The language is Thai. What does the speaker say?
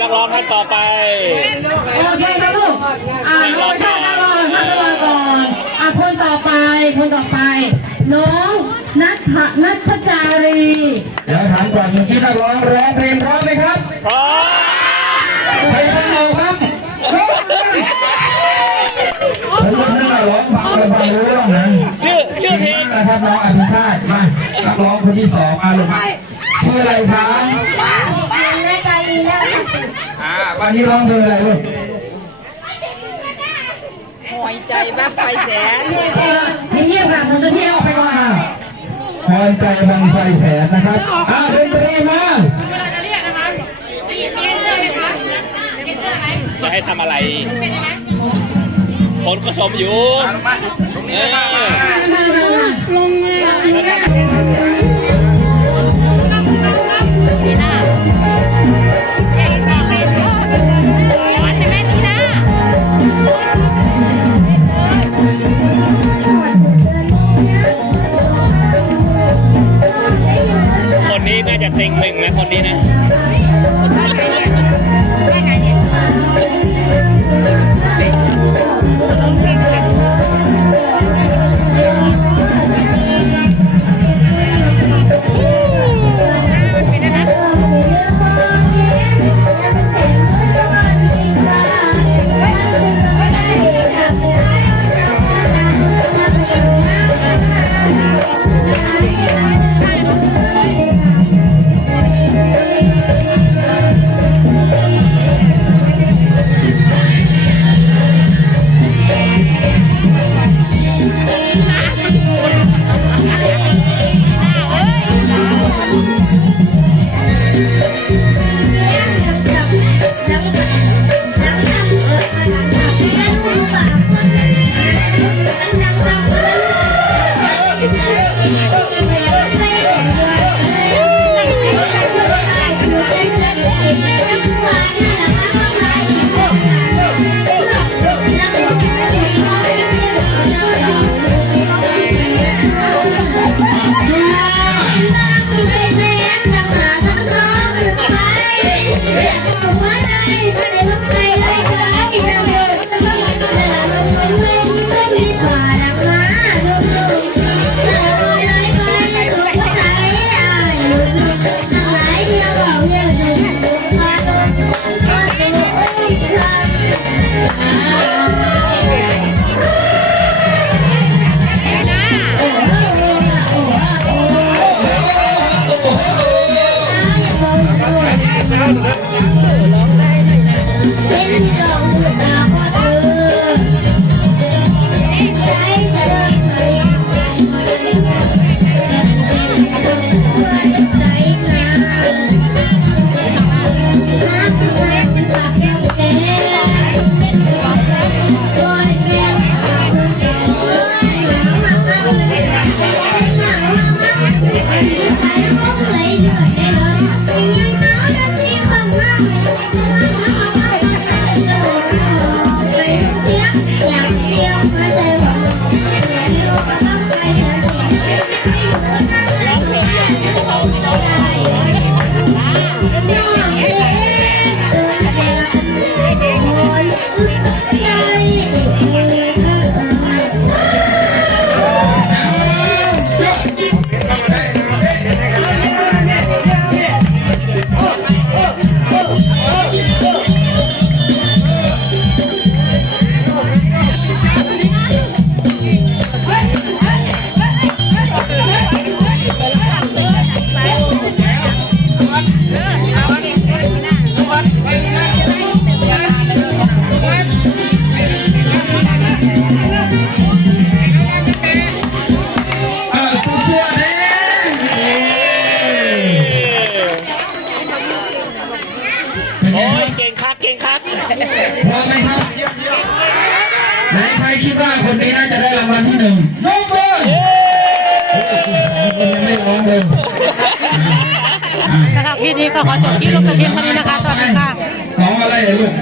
นักร้องท่านต่อไปโอเคครับลูกอ่าน้องท่านนั่งรอท่านนั่งรอก่อนอ่าคนต่อไปคนต่อไป น้องนัทนัทจารีเดี๋ยวถามก่อนเมื่อกี้นักร้องร้องเพลงพร้อมไหมครับพร้อมเพลงของเราครับผมว่านักร้องฟังเราฟังรู้เรื่องนะชื่อชื่อเพลงนะครับน้องอภิชาติมานักร้องคนที่สองมาลูกมาชื่ออะไรครับ วันนี้ร้องเพลงอะไรลูกหอยใจบ้างไฟแสนให้เงียบค่ะผมจะเที่ยวไปก่อนพรใจบังไฟแสนนะครับอ่าดนตรีมาจะให้ทำอะไรคนก็ชมอยู่เออลงเลย โอ้คยรับเก่งคักเก่งคักพร้อมไหมครับไหนใครคิดว่าคนนี้น่าจะได้รางวัลที่หนึ่งยกมือคนยังไม่ร้องเลยสำหรับคลิปนี้ก็ขอจบคลิปลงแต่เพียงเท่านี้นะคะสวัสดีค่ะร้องอะไรลูก